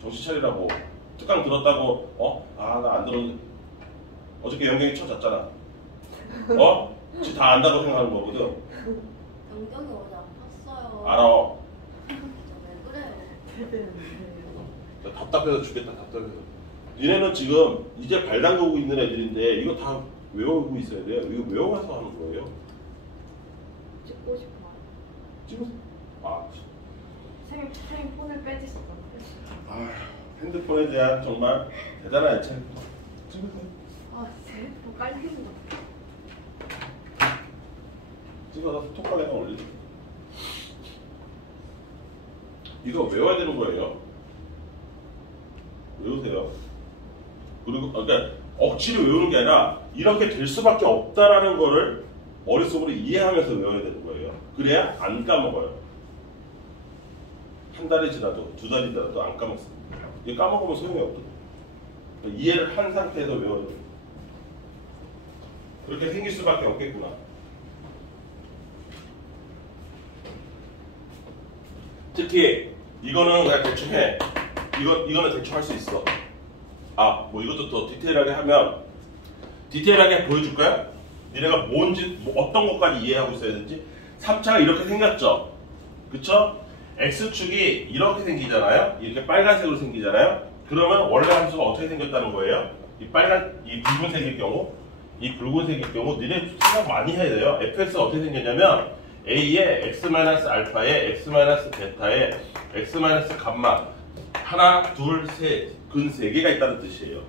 정신 차리라고. 특강 들었다고 나 안 들었는데 어저께 영경이 쳐잤잖아. 지금 다 안다고 생각하는 거거든. 영경이 어제 아팠어요. 알아. 왜 그래요? 답답해서 죽겠다. 답답해서. 니네는 지금 이제 발 담그고 있는 애들인데 이거 다 외우고 있어야 돼요. 이거 외워서 하는 거예요. 찍고 싶어. 찍어서. 선생님 폰을 빼주셨던데. 핸드폰에 대한 정말 대단한 애착. 찍으세요. 핸드폰 깔리는 거. 찍어서 톡방에다 올리죠. 이거 외워야 되는 거예요. 외우세요. 그리고 그러니까 억지로 외우는 게 아니라 이렇게 될 수밖에 없다라는 거를 머릿속으로 이해하면서 외워야 되는 거예요. 그래야 안 까먹어요. 한 달이 지나도 2달이 지나도 안 까먹습니다. 이게 까먹으면 소용이 없거든요. 이해를 한 상태에서 외워야 돼요. 그렇게 생길 수밖에 없겠구나. 특히 이거는 그냥 대충 해. 이거는 대충 할 수 있어. 뭐 이것도 더 디테일하게 하면 디테일하게 보여줄까요? 니네가 뭔지 어떤 것까지 이해하고 있어야 되는지. 3차가 이렇게 생겼죠? 그쵸? X축이 이렇게 생기잖아요? 이렇게 빨간색으로 생기잖아요? 그러면 원래 함수가 어떻게 생겼다는 거예요? 이 붉은색일 경우, 이 붉은색일 경우 니네 생각 많이 해야 돼요. fx가 어떻게 생겼냐면 a에 x-알파에 x-베타에 x-감마 하나, 둘, 셋, 근 3개가 있다는 뜻이에요.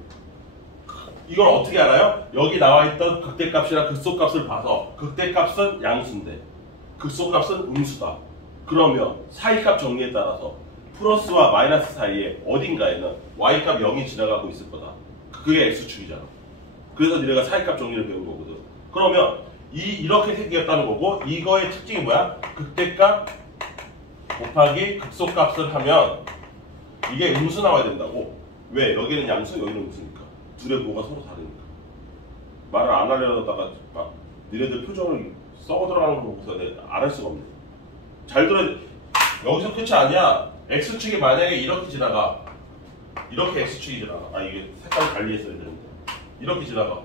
이걸 어떻게 알아요? 여기 나와있던 극대값이랑 극소값을 봐서 극대값은 양수인데 극소값은 음수다. 그러면 사이값 정리에 따라서 플러스와 마이너스 사이에 어딘가에는 y값 0이 지나가고 있을 거다. 그게 x축이잖아. 그래서 니네가 사이값 정리를 배운 거거든. 그러면 이렇게 생겼다는 거고 이거의 특징이 뭐야? 극대값 곱하기 극소값을 하면 이게 음수 나와야 된다고. 왜? 여기는 양수, 여기는 음수니까. 둘의 뭐가 서로 다르니까. 말을 안 하려다가 막 니네들 표정을 썩어 들어가는 거 보고서 안 할 수가 없네. 잘 들어야 돼. 여기서 끝이 아니야. X축이 만약에 이렇게 지나가. 이렇게 X축이 지나가. 이게 색깔을 달리 했어야 되는데. 이렇게 지나가.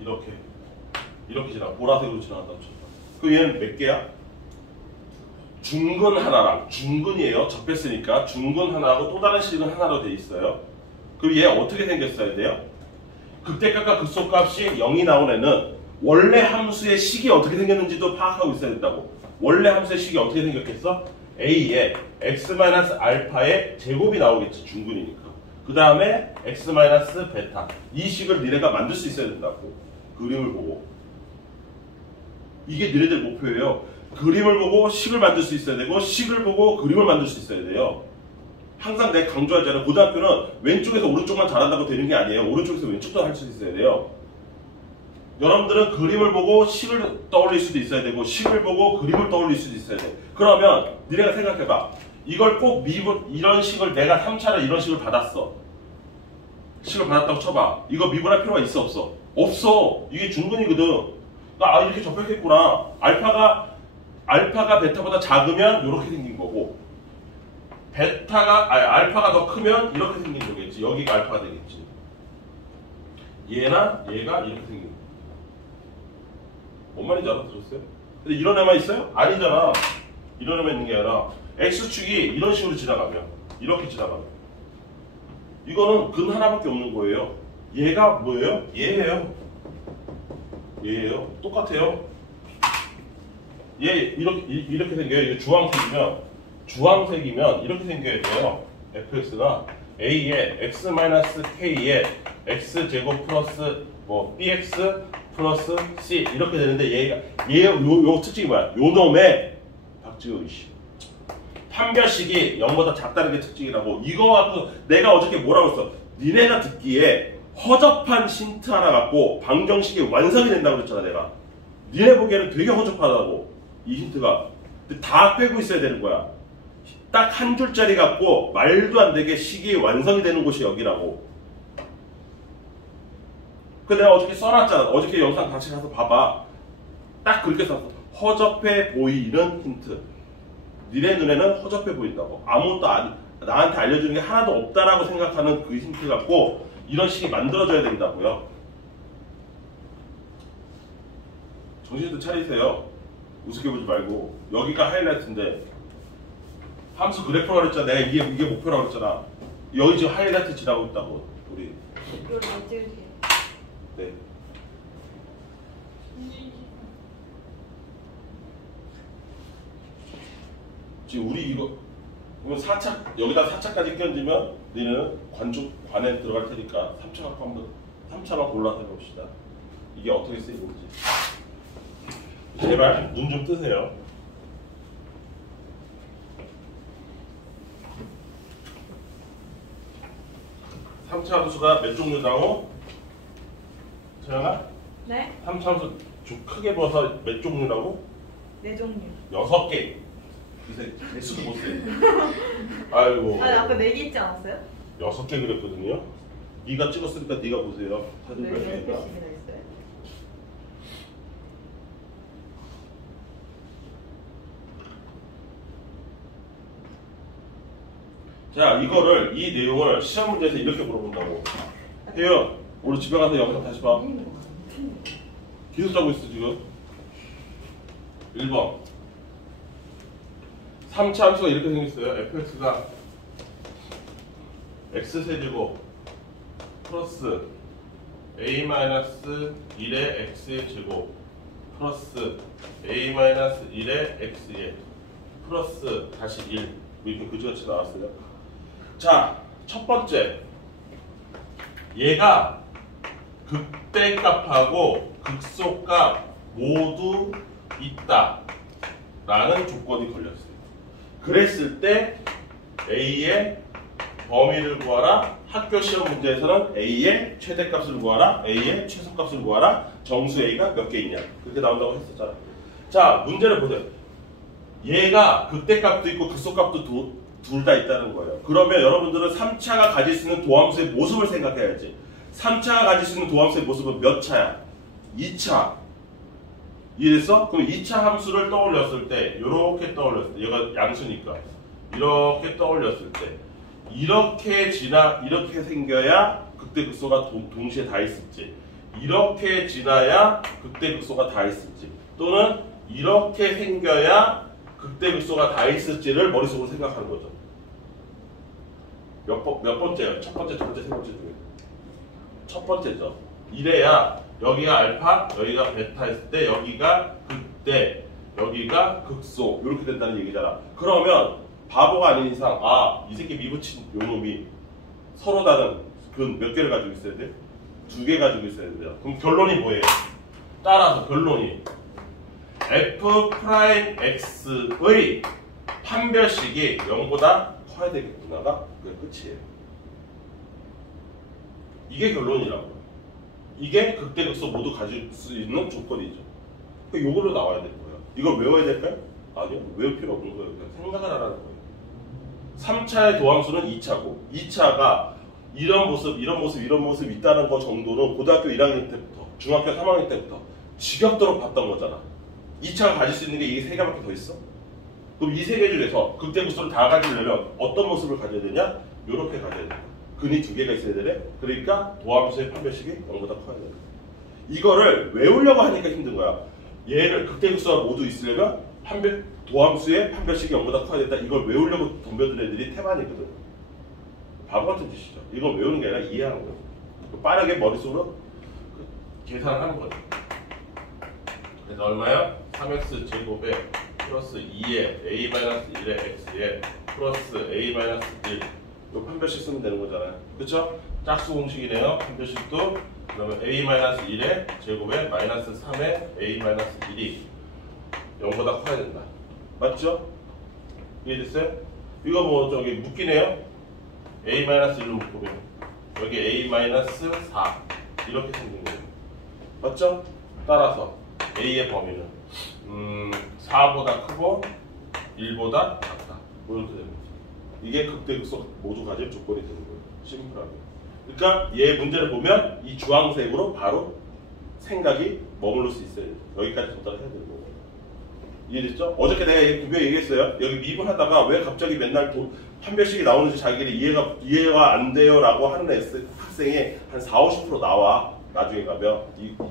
이렇게 지나가. 보라색으로 지나간다고 쳐. 그럼 얘는 몇 개야? 중근 하나랑 중근이에요. 접했으니까 중근 하나하고 또 다른 식은 하나로 돼 있어요. 그럼 얘 어떻게 생겼어야 돼요? 극대값과 극소값이 0이 나온 애는 원래 함수의 식이 어떻게 생겼는지도 파악하고 있어야 된다고. 원래 함수의 식이 어떻게 생겼겠어? a에 x-알파의 제곱이 나오겠지. 중근이니까. 그 다음에 x-베타. 이 식을 니네가 만들 수 있어야 된다고. 그림을 보고. 이게 니네들 목표예요. 그림을 보고 식을 만들 수 있어야 되고 식을 보고 그림을 만들 수 있어야 돼요. 항상 내가 강조하잖아요. 고등학교는 왼쪽에서 오른쪽만 잘한다고 되는 게 아니에요. 오른쪽에서 왼쪽도 할 수 있어야 돼요. 여러분들은 그림을 보고 식을 떠올릴 수도 있어야 되고 식을 보고 그림을 떠올릴 수도 있어야 돼. 그러면 니네가 생각해봐. 이걸 꼭 이런 식을 내가 3차를 이런 식을 받았어. 식을 받았다고 쳐봐. 이거 미분할 필요가 있어 없어? 없어. 이게 중근이거든. 나 이렇게 접했겠구나. 알파가 베타보다 작으면 이렇게 생긴 거고 알파가 더 크면 이렇게 생긴 거겠지. 여기가 알파가 되겠지. 얘가 이렇게 생긴 거. 뭔 말인지 알아들었어요? 근데 이런 애만 있어요? 아니잖아. 이런 애만 있는 게 아니라 X축이 이런 식으로 지나가면 이렇게 지나가면 이거는 근 하나밖에 없는 거예요. 얘가 뭐예요? 얘예요. 똑같아요. 얘 이렇게 생겨요. 이게 주황색이면 이렇게 생겨야 돼요. fx가 a에 x-k에 x제곱 플러스 bx 플러스 c 이렇게 되는데 요 특징이 뭐야? 요 놈의 박지우 씨 판별식이 0보다 작다는 게 특징이라고. 이거 갖고 내가 어저께 뭐라고 했어? 니네가 듣기에 허접한 힌트 하나 갖고 방정식이 완성이 된다고 그랬잖아 내가. 니네 보기에는 되게 허접하다고 이 힌트가. 근데 다 빼고 있어야 되는 거야. 딱 한 줄짜리 갖고 말도 안 되게 식이 완성이 되는 곳이 여기라고. 그 내가 어저께 써놨잖아. 어저께 영상 같이 가서 봐봐. 딱 그렇게 썼어. 허접해 보이는 힌트. 니네 눈에는 허접해 보인다고. 아무것도 나한테 알려주는 게 하나도 없다라고 생각하는 그 힌트 갖고 이런 식이 만들어져야 된다고요. 정신도 차리세요. 우습게 보지 말고. 여기가 하이라이트인데 함수 그래프라고 그랬잖아. 내가 이게 목표라고 그랬잖아. 여기 지금 하이라이트 지나고 있다고 우리. 이걸 어떻게 네. 지금 우리 이거 그러면 4차 여기다 4차까지 끼얹으면 너희는 관에 들어갈 테니까 3차 갖고 한번 3차만 골라서 해봅시다. 이게 어떻게 쓰이는지. 제발 눈 좀 뜨세요. 삼차 함수가 몇 종류라고? 서연아? 네? 3차 함수 좀 크게 봐서 몇 종류라고? 4종류. 6개. 이제 개수도 못 세. 아이고. 아니 아까 4개 있지 않았어요? 6개 그랬거든요. 네가 찍었으니까 네가 보세요. 사진 몇 네, 개인가? 6개씩이나 있어요. 자, 이거를 이 내용을 시험 문제에서 이렇게 물어본다고. 혜연, 오늘 집에 가서 영상 다시 봐. 계속 자고 있어 지금. 1번 3차 함수가 이렇게 생겼어요. fx가 x세제곱 플러스 a-1의 x의 제곱 플러스 a-1의 x의 플러스 다시 1 이렇게 그지같이 나왔어요. 자, 첫 번째 얘가 극대값하고 극소값 모두 있다 라는 조건이 걸렸어요. 그랬을 때 A의 범위를 구하라. 학교 시험 문제에서는 A의 최대값을 구하라, A의 최소값을 구하라, 정수 A가 몇 개 있냐 그렇게 나온다고 했었잖아. 자, 문제를 보세요. 얘가 극대값도 있고 극소값도 둘 다 있다는 거예요. 그러면 여러분들은 3차가 가질 수 있는 도함수의 모습을 생각해야지. 3차가 가질 수 있는 도함수의 모습은 몇 차야? 2차. 이해됐어? 그럼 2차 함수를 떠올렸을 때 이렇게 떠올렸을 때 얘가 양수니까 이렇게 떠올렸을 때 이렇게 생겨야 극대극소가 동시에 다 있을지, 이렇게 지나야 극대극소가 다 있을지, 또는 이렇게 생겨야 극대극소가 다 있을지를 머릿속으로 생각하는 거죠. 몇 번째요? 첫 번째, 두 번째, 세 번째 중에 첫 번째죠. 이래야 여기가 알파, 여기가 베타 했을 때 여기가 극대, 여기가 극소 이렇게 된다는 얘기잖아. 그러면 바보가 아닌 이상 이 새끼 미붙인 요놈이 서로 다른 근 몇 개를 가지고 있어야 돼? 2개 가지고 있어야 돼요. 그럼 결론이 뭐예요? 따라서 결론이 f'x의 판별식이 0보다 커야 되겠구나가 그게 끝이에요. 이게 결론이라고요. 이게 극대극소 모두 가질 수 있는 조건이죠. 그러니까 이걸로 나와야 될 거예요. 이걸 외워야 될까요? 아니요. 외울 필요 없는 거예요. 그냥 생각을 하라는 거예요. 3차의 도함수는 2차고 2차가 이런 모습 있다는 거 정도는 고등학교 1학년 때부터 중학교 3학년 때부터 지겹도록 봤던 거잖아. 2차가 가질 수 있는 게 이게 3개밖에 더 있어? 그럼 이 3개 중에서 극대극소를 다 가지려면 어떤 모습을 가져야 되냐? 이렇게 가져야 돼. 근이 2개가 있어야 되네? 그러니까 도함수의 판별식이 0보다 커야 돼. 이거를 외우려고 하니까 힘든 거야. 얘를 극대극소가 모두 있으려면 도함수의 판별식이 0보다 커야 된다. 이걸 외우려고 덤벼든 애들이 태반이거든. 바보 같은 짓이죠. 이걸 외우는 게 아니라 이해하는 거죠. 빠르게 머릿속으로 계산을 하는 거죠. 그래서 얼마야? 3x 제곱에 플러스 2에 a-1의 x에 플러스 a-1 요 판별식 쓰면 되는 거잖아요. 그쵸? 짝수 공식이네요. 판별식도. 그러면 a-1의 제곱에 마이너스 3의 a-1이 0보다 커야 된다. 맞죠? 이해됐어요? 이거 뭐 저기 묶이네요. a-1로 묶으면 여기 a-4 이렇게 생긴 거예요. 맞죠? 따라서 a의 범위는 4보다 크고 1보다 작다. 뭐 이렇게 되는 거죠. 이게 극대극소 모두 가질 조건이 되는 거예요. 심플하게. 그러니까 얘 문제를 보면 이 주황색으로 바로 생각이 머무를 수 있어요. 여기까지 도달해야 되는 거예요. 이해됐죠? 어저께 내가 분명히 얘기했어요. 여기 미분하다가 왜 갑자기 맨날 판별식이 나오는지 자기들이 이해가 안 돼요 라고 하는 학생이 한 40~50% 나와. 나중에 가면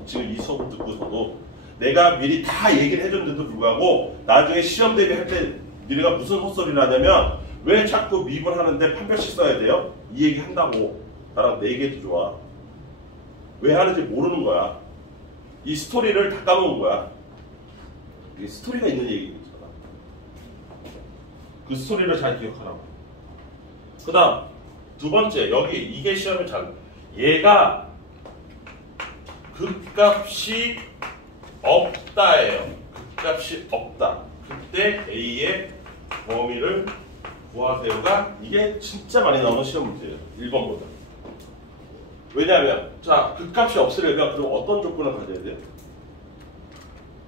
지금 이 수업을 듣고서도 내가 미리 다 얘기를 해줬는데도 불구하고 나중에 시험 대비할 때 니네가 무슨 헛소리를 하냐면 왜 자꾸 미분하는데 판별식 써야 돼요? 이 얘기 한다고. 나랑 내 얘기해도 좋아. 왜 하는지 모르는 거야. 이 스토리를 다 까먹은 거야. 이게 스토리가 있는 얘기잖아. 그 스토리를 잘 기억하라고. 그 다음 두 번째, 여기 이게 시험에 잘 얘가 극값이 없다예요. 극값이 없다. 그때 A의 범위를 구하세요가 이게 진짜 많이 나오는 시험 문제예요. 1번보다. 왜냐하면 자 극값이 없으려면 그럼 어떤 조건을 가져야 돼요?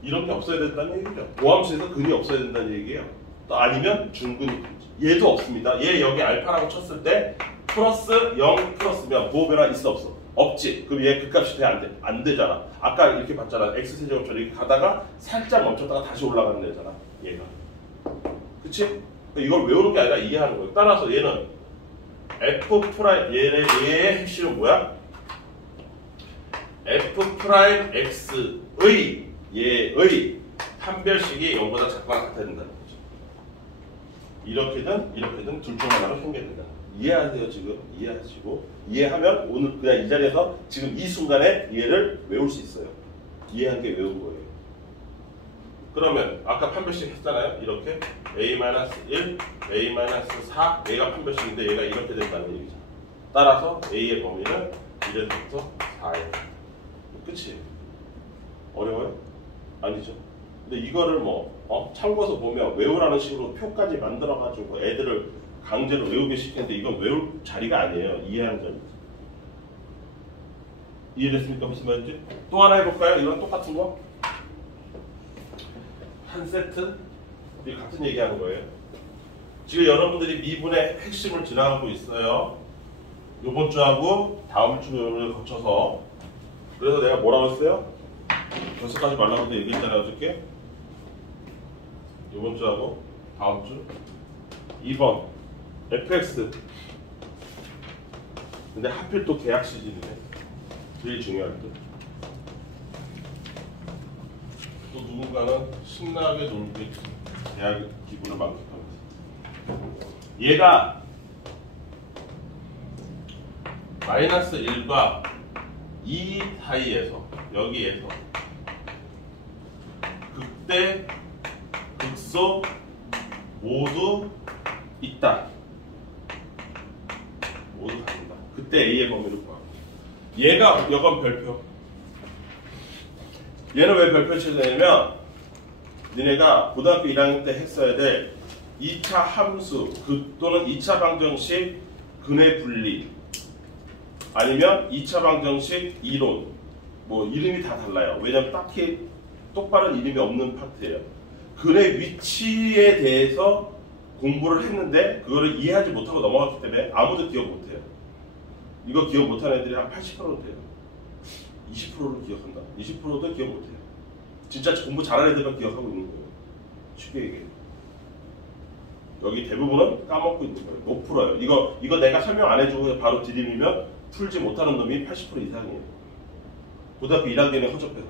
이런 게 없어야 된다는 얘기죠. 모함수에서 근이 없어야 된다는 얘기예요. 또 아니면 중근이 얘도 없습니다. 얘 여기 알파라고 쳤을 때 플러스 0 플러스면 부호 변화 있어 없어? 없지. 그럼 얘 극값이 돼? 안 돼? 안 되잖아. 아까 이렇게 봤잖아. x세제곱처럼 이렇게 가다가 살짝 멈췄다가 다시 올라가는 애잖아. 얘가. 그치? 이걸 외우는 게 아니라 이해하는 거예요. 따라서 얘는 f 프라임 얘의 핵심은 뭐야? f 프라임 x의 얘의 판별식이 0보다 작거나 같아야 된다는 거죠. 이렇게든 둘 중 하나로 생겨야 된다. 이해하세요 지금? 이해하시고 이해하면 오늘 그냥 이 자리에서 지금 이 순간에 얘를 외울 수 있어요. 이해한 게 외운 거예요. 그러면 아까 판별식 했잖아요. 이렇게 a-1, a-4 얘가 판별식인데 얘가 이렇게 된다는 얘기죠. 따라서 a의 범위는 1에서부터 4예요. 끝이 어려워요? 아니죠. 근데 이거를 참고서 보면 외우라는 식으로 표까지 만들어가지고 애들을 강제로 외우게 시키는데 이건 외울 자리가 아니에요. 이해하는 자리죠. 이해됐습니까? 무슨 말인지? 또 하나 해볼까요? 이런 똑같은 거? 한 세트? 이 같은 얘기하는 거예요. 지금 여러분들이 미분의 핵심을 지나가고 있어요. 이번 주하고 다음 주를 거쳐서. 그래서 내가 뭐라고 했어요? 결석하지 말라고 얘기했잖아요. 어저께. 이번 주하고 다음 주. 2번 fx. 근데 하필 또 계약 시즌이네. 제일 중요할 때. 또 누군가는 신나게 놀게 계약 기분을 만끽합니다. 얘가 마이너스 1과 2 사이에서 여기에서 극대 극소 모두 있다. 모두 다른다. 그때 A의 범위를 구하고. 얘가 여건 별표. 얘는 왜 별표 치냐면 니네가 고등학교 1학년 때 했어야 될 2차 함수 또는 2차 방정식 근의 분리 아니면 2차 방정식 이론 뭐 이름이 다 달라요. 왜냐면 딱히 똑바른 이름이 없는 파트예요. 근의 위치에 대해서 공부를 했는데 그거를 이해하지 못하고 넘어갔기 때문에 아무도 기억 못해요. 이거 기억 못하는 애들이 한 80%는 돼요. 20%를 기억한다. 20%도 기억 못해요. 진짜 공부 잘하는 애들만 기억하고 있는 거예요. 쉽게 얘기해요. 여기 대부분은 까먹고 있는 거예요. 못 풀어요. 이거 내가 설명 안 해주고 바로 들이밀면 풀지 못하는 놈이 80% 이상이에요. 고등학교 1학년에 허접해서.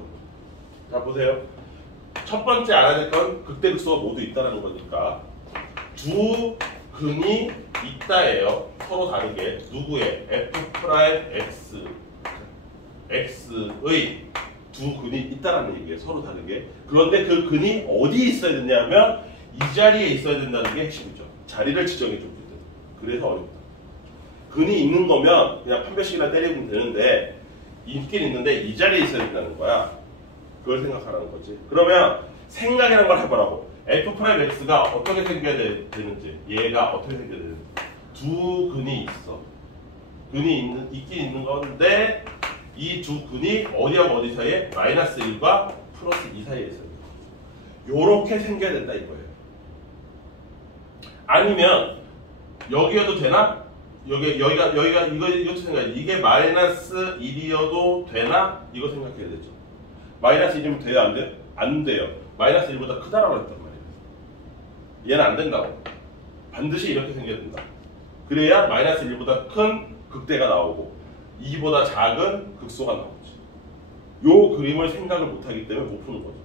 자 보세요. 첫 번째 알아야 될 건 극대극소가 모두 있다는 거니까 두 근이 있다예요. 서로 다르게. 누구의? F'X X의 두 근이 있다라는 얘기예요. 서로 다르게. 그런데 그 근이 어디에 있어야 되냐면 이 자리에 있어야 된다는 게 핵심이죠. 자리를 지정해 줬거든. 그래서 어렵다. 근이 있는 거면 그냥 판별식이나 때리면 되는데 있긴 있는데 이 자리에 있어야 된다는 거야. 그걸 생각하라는 거지. 그러면 생각이라는 걸 해보라고. f'x가 어떻게 생겨야 되는지, 얘가 어떻게 생겨야 되는지. 두 근이 있어. 근이 있긴 있는 건데 이 두 근이 어디하고 어디 사이에? 마이너스 1과 플러스 2 사이에 있어요. 요렇게 생겨야 된다 이거예요. 아니면 여기여도 되나? 여기가 이것도 생각해. 이게 마이너스 1이어도 되나? 이거 생각해야 되죠. 마이너스 1이면 돼요? 안 돼요? 안 돼요. 마이너스 1보다 크다라고 했단 말이에요. 얘는 안 된다고. 반드시 이렇게 생겨야 된다. 그래야 마이너스 1보다 큰 극대가 나오고 2보다 작은 극소가 나오지. 요 그림을 생각을 못하기 때문에 못 푸는 거죠.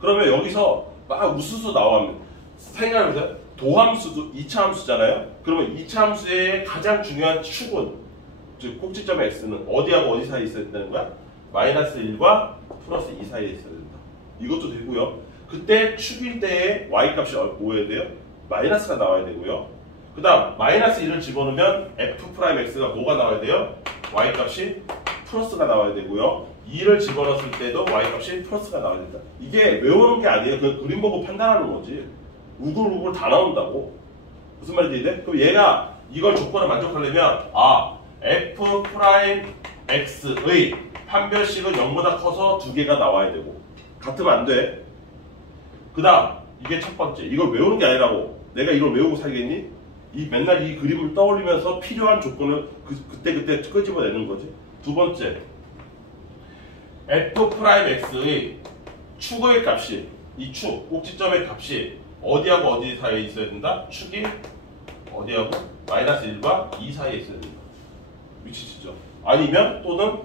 그러면 여기서 막 우수수 나오면 생각해보세요. 도함수도 2차 함수잖아요. 그러면 2차 함수의 가장 중요한 축은, 즉 꼭지점의 x는 어디하고 어디 사이에 있어야 된다는 거야? 마이너스 1과 플러스 2 사이에 있어야 된다. 이것도 되고요. 그때 축일 때의 y값이 뭐여야 돼요? 마이너스가 나와야 되고요. 그 다음 마이너스 1을 집어넣으면 f'x가 뭐가 나와야 돼요? y값이 플러스가 나와야 되고요. 2를 집어넣었을 때도 y값이 플러스가 나와야 된다. 이게 외우는 게 아니에요. 그냥 그림 보고 판단하는 거지. 우글우글 다 나온다고. 무슨 말인지 이해? 그럼 얘가 이걸 조건을 만족하려면 f'x의 판별식은 0보다 커서 두 개가 나와야 되고 같으면 안 돼. 그 다음 이게 첫 번째. 이걸 외우는 게 아니라고. 내가 이걸 외우고 살겠니? 맨날 이 그림을 떠올리면서 필요한 조건을 그때 끄집어내는 거지. 두 번째, f'x의 축의 값이, 이 축, 꼭지점의 값이 어디하고 어디 사이에 있어야 된다? 축이 어디하고? 마이너스 1과 2 사이에 있어야 된다. 미치시죠? 아니면 또는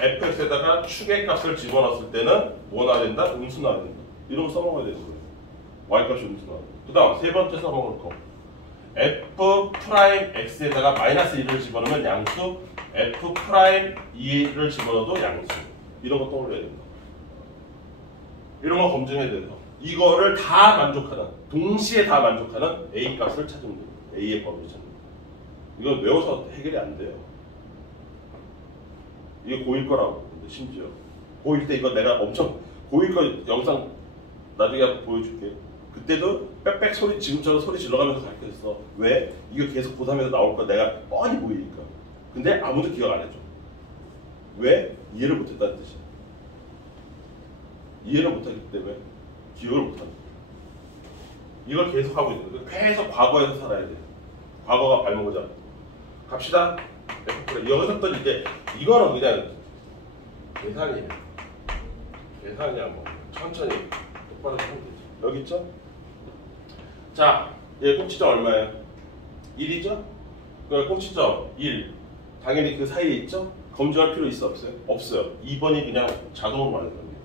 fx에다가 축의 값을 집어넣었을 때는 뭐 나와야 된다? 음수 나와야 된다. 이런 거 써먹어야 되는 거예요. y값이 음수 나와야 된다. 그 다음 세 번째 써먹을 거. f'x에다가 마이너스 1을 집어넣으면 양수, f'2를 집어넣어도 양수. 이런 거 떠올려야 된다. 이런 거 검증해야 돼요. 이거를 다 만족하는, 동시에 다 만족하는 a 값을 찾으면 돼요. a의 범위를 찾는 거예요. 이건 외워서 해결이 안 돼요. 이게 고1 거라고. 근데 심지어 고1 때 이거 내가 엄청 고1 거 영상 나중에 한번 보여줄게. 그때도 빽빽 소리, 지금처럼 소리 질러가면서 가르쳤어. 왜? 이거 계속 고3에서 나올 거 내가 뻔히 보이니까. 근데 아무도 기억 안 해줘. 왜? 이해를 못했다는 뜻이야. 이해를 못하기 때문에 기억을 못하는 거야. 이걸 계속 하고 있는 거야. 계속 과거에서 살아야 돼. 과거가 발목을 잡고. 갑시다. 여기서부터 이제 이거는 그냥 계산이에요. 계산이야 뭐. 천천히 똑바로 하면 되지. 여기 있죠? 자, 얘 꼭지점 얼마예요? 1이죠? 그럼 꼭지점 1. 당연히 그 사이에 있죠? 검증할 필요 있어 없어요? 없어요. 2번이 그냥 자동으로 맞는 겁니다.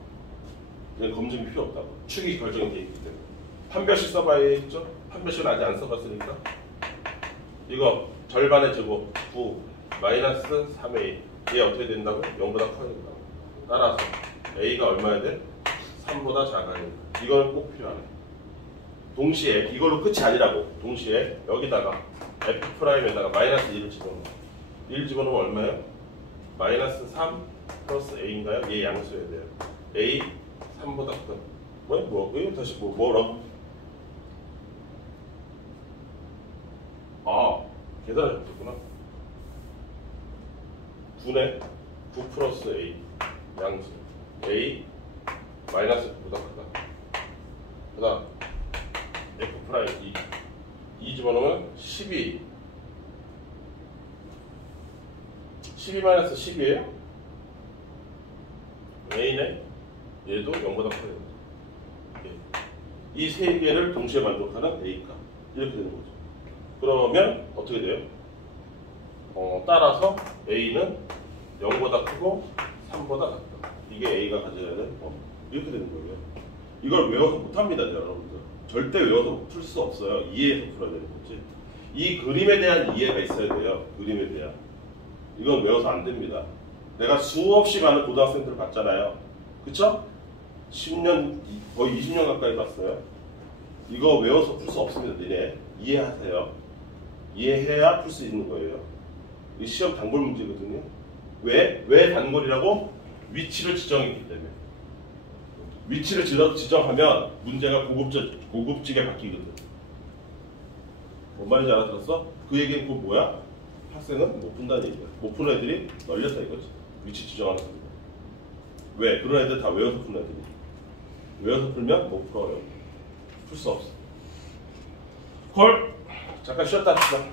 얘는 검증이 필요 없다고. 축이 결정이 돼 있기 때문에. 판별식 써봐야겠죠? 판별식은 아직 안 써봤으니까. 이거 절반의 제곱 9 마이너스 3a. 얘 어떻게 된다고? 0보다 커야 된다고. 따라서 a가 얼마야 돼? 3보다 작아야 된다. 이거는 꼭 필요하네. 동시에 이걸로 끝이 아니라고. 동시에 여기다가 f'에다가 마이너스 1을 집어넣어. 1 집어넣으면 얼마예요? 마이너스 3 플러스 a인가요? 얘 양수여야 돼요. a 3보다 큰. 이거 다시 뭐라고? 계산하셨구나. 9네. 9 플러스 a 양수. a 마이너스 9보다 크다. 그 다음 f'2 2 집어넣으면 12 마이너스 10이에요? a네. 얘도 0보다 커요. 이 세 개를 동시에 만족하는 a값. 이렇게 되는 거죠. 그러면 어떻게 돼요? 따라서 a는 0보다 크고 3보다 작다. 이게 a가 가져야 되는 범위. 이렇게 되는 거예요. 이걸 외워서 못합니다, 여러분들. 절대 외워서 풀 수 없어요. 이해해서 풀어야 되는 거지. 이 그림에 대한 이해가 있어야 돼요. 그림에 대한. 이건 외워서 안 됩니다. 내가 수없이 많은 고등학생들을 봤잖아요. 그쵸? 10년, 거의 20년 가까이 봤어요. 이거 외워서 풀 수 없습니다. 니네 이해하세요. 이해해야 풀 수 있는 거예요. 이 시험 단골 문제거든요. 왜 단골이라고? 위치를 지정했기 때문에. 위치를 지정하면 문제가 고급지게 바뀌거든. 뭔 말인지 알아들었어? 그 얘기는 그 뭐야? 학생은 못 푼다는 얘기야. 못 푸는 애들이 널렸다 이거지. 위치 지정하는 순간. 왜? 그런 애들 다 외워서 푸는 애들이. 외워서 풀면 못 풀어요. 풀 수 없어. 콜! 잠깐 쉬었다 합시다.